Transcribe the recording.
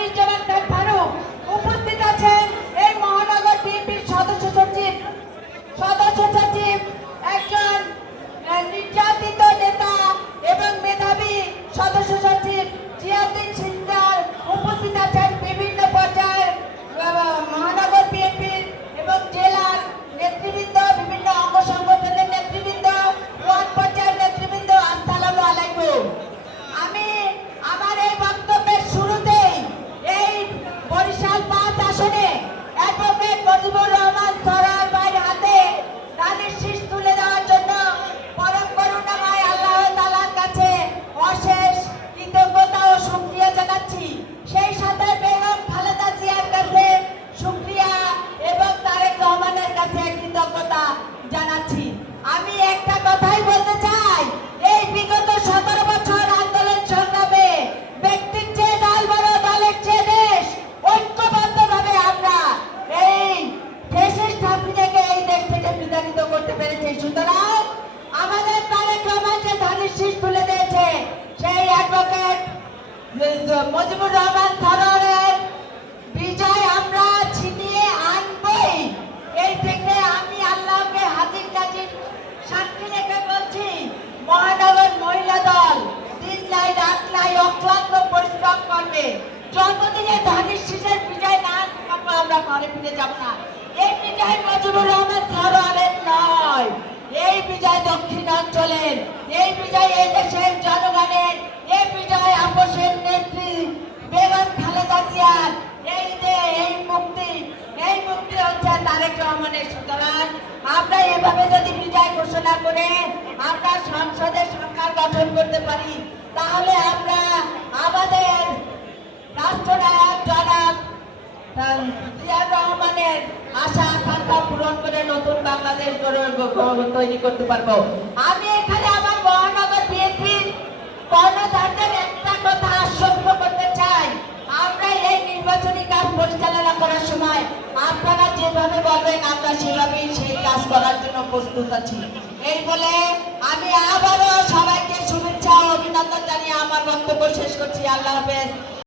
আনিসুজ্জামান খান ফারুক। উপস্থিত আছেন এই মহানগর বিএনপির সদস্য সচিব, একজন নির্যাতিত নেতা এবং মেধাবী সদস্য সচিব জিয়াউদ্দিন সিকদার। উপস্থিত আছেন বিভিন্ন পর্যায়ের মহানগর বিএনপির এবং জেলার নেতৃবৃন্দ, বিভিন্ন অঙ্গ সংগঠনের নেতৃবৃন্দ, ওয়ার্ড পর্যায়ের নেতৃবৃন্দ। আসসালামু আলাইকুম। আমি আমার এই বক্তব্যের শুরুতেই এই বরিশাল ৫ আসনে অ্যাডভোকেট মুজিবুর রহমান সরোয়ার ভাইয়ের হাতে ধানের শীষ তুলে দেওয়ার জন্য পরম করুণাময় আল্লাহ তাআলার কাছে অশেষ কৃতজ্ঞতা ও শুকরিয়া জানাচ্ছি। সেই সাথে বেগম খালেদা জিয়ার কাছে শুকরিয়া এবং তারেক রহমানের কাছে কৃতজ্ঞতা জানাচ্ছি। আমি একটা কথাই বলতে চাই, এই বিগত ১৭ বছর আন্দোলন সংগ্রামে ব্যক্তির চেয়ে দল বড়, দলের চেয়ে দেশ, ঐক্যবদ্ধভাবে আমরা এই ফ্যাসিস্ট হাসিনাকে এই দেশ থেকে বিতাড়িত করতে পেরেছি। সুতরাং আমাদের তারেক রহমান যে ধানের শীষ তুলে দিয়েছে, সেই অ্যাডভোকেট মুজিবুর রহমান সরোয়ারের বিজয় আমরা ছিনিয়ে আনবই। এই থেকে আমি আল্লাহকে হাজির নাজির সাক্ষী রেখে বলছি, মহানগর মহিলা দল দিন নাই রাত নাই অক্লান্ত পরিশ্রম করবে। যতদিনে ধানের শীষের বিজয় না পাবো আমরা ঘরে ফিরে যাব না। এই বিজয় মুজিবুর রহমান সরোয়ারের নয়, এই বিজয় দক্ষিণাঞ্চলের, এই বিজয় এই দেশের জনগণের, এই বিজয় আপোষের নেত্রী বেগম খালেদা জিয়ার। এই মুক্তি হচ্ছে তারেক রহমানের। সুতরাং আমরা এভাবে যদি বিজয় ঘোষণা করে আমরা সংসদে সরকার গঠন করতে পারি, তাহলে আমরা আমাদের রাষ্ট্রনায়ক জনাব জিয়াউর রহমানের আশা আকাঙ্ক্ষা পূরণ করে নতুন বাংলাদেশ তৈরি করতে পারবো। আমি এখানে আমার মহানগর বিএনপির কর্ণধারদের একটা কথা আশ্বস্ত করতে চাই, আমরা এই নির্বাচনী কাজ পরিচালনা করার সময় আপনারা যেভাবে বলবেন আমরা সেভাবেই সেই কাজ করার জন্য প্রস্তুত আছি। এই বলে আমি আবারও সবাইকে শুভেচ্ছা ও অভিনন্দন জানিয়ে আমার বক্তব্য শেষ করছি। আল্লাহ হাফেজ।